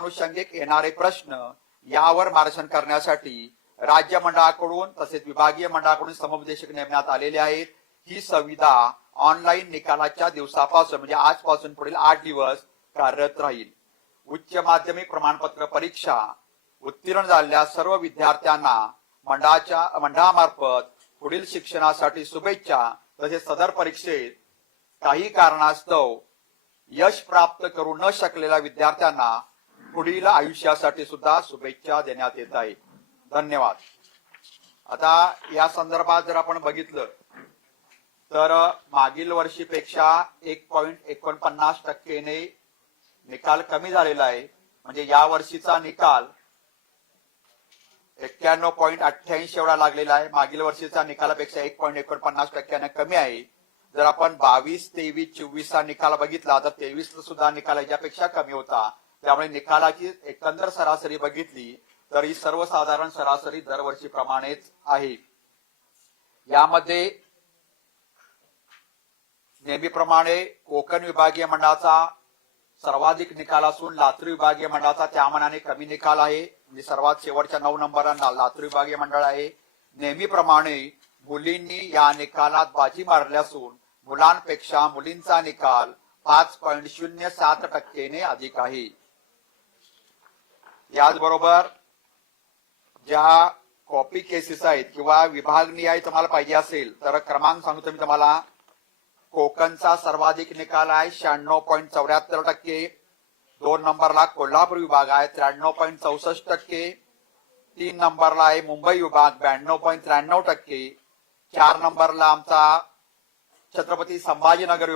अनुषंगिक येणारे प्रश्न यावर मार्गदर्शन करण्यासाठी राज्य मंडळाकडून तसेच विभागीय मंडळाकडून समुपदेशक नेमण्यात आलेले आहेत। ही सुविधा ऑनलाईन निकालाच्या दिवसापासून म्हणजे आजपासून पुढील 8 दिवस कार्यरत राहील। उच्च माध्यमिक प्रमाणपत्र परीक्षा उत्तीर्ण झालेल्या सर्व विद्यार्थ्यांना मंडळामार्फत पुढील शिक्षणासाठी शुभेच्छा। तसेच सदर परीक्षेत काही कारणास्तव यश प्राप्त करू न शकलेल्या विद्यार्थ्यांना पुढील आयुष्यासाठी सुद्धा शुभेच्छा देण्यात येत आहे। धन्यवाद। आता या संदर्भात जर आपण बघितलं तर मागील वर्षीपेक्षा 1.49% ने निकाल कमी झालेला आहे। म्हणजे या वर्षीचा निकाल 91.88 एवढा लागलेला आहे। मागील वर्षीचा निकालापेक्षा 1.49% कमी आहे। जर आपण 22, 23, 24 चा निकाल बघितला तर 23 सुद्धा निकाल याच्यापेक्षा कमी होता। त्यामुळे निकालाची एकंदर सरासरी बघितली तर ही सर्वसाधारण सरासरी दरवर्षीप्रमाणेच आहे। यामध्ये नेहमीप्रमाणे कोकण विभागीय मंडळाचा सर्वाधिक निकाल असून लातूर विभागीय मंडळाचा त्या मानाने कमी निकाल आहे। म्हणजे सर्वात शेवटच्या 9 नंबरांना लातूर विभागीय मंडळ आहे। नेहमीप्रमाणे मुलींनी या निकालात बाजी मारली असून मुलांपेक्षा मुलींचा निकाल 5.07% ने अधिक आहे। याचबरोबर ज्या कॉपी केसेस आहेत किंवा विभागनिहाय तुम्हाला पाहिजे असेल तर क्रमांक सांगतो मी तुम्हाला। कोकणचा सर्वाधिक निकाल आहे 96.74%। 2 नंबरला कोल्हापूर विभाग आहे 93.64%। 3 नंबरला आहे मुंबई विभाग 92.93%। 4 नंबरला आमचा छत्रपती संभाजीनगर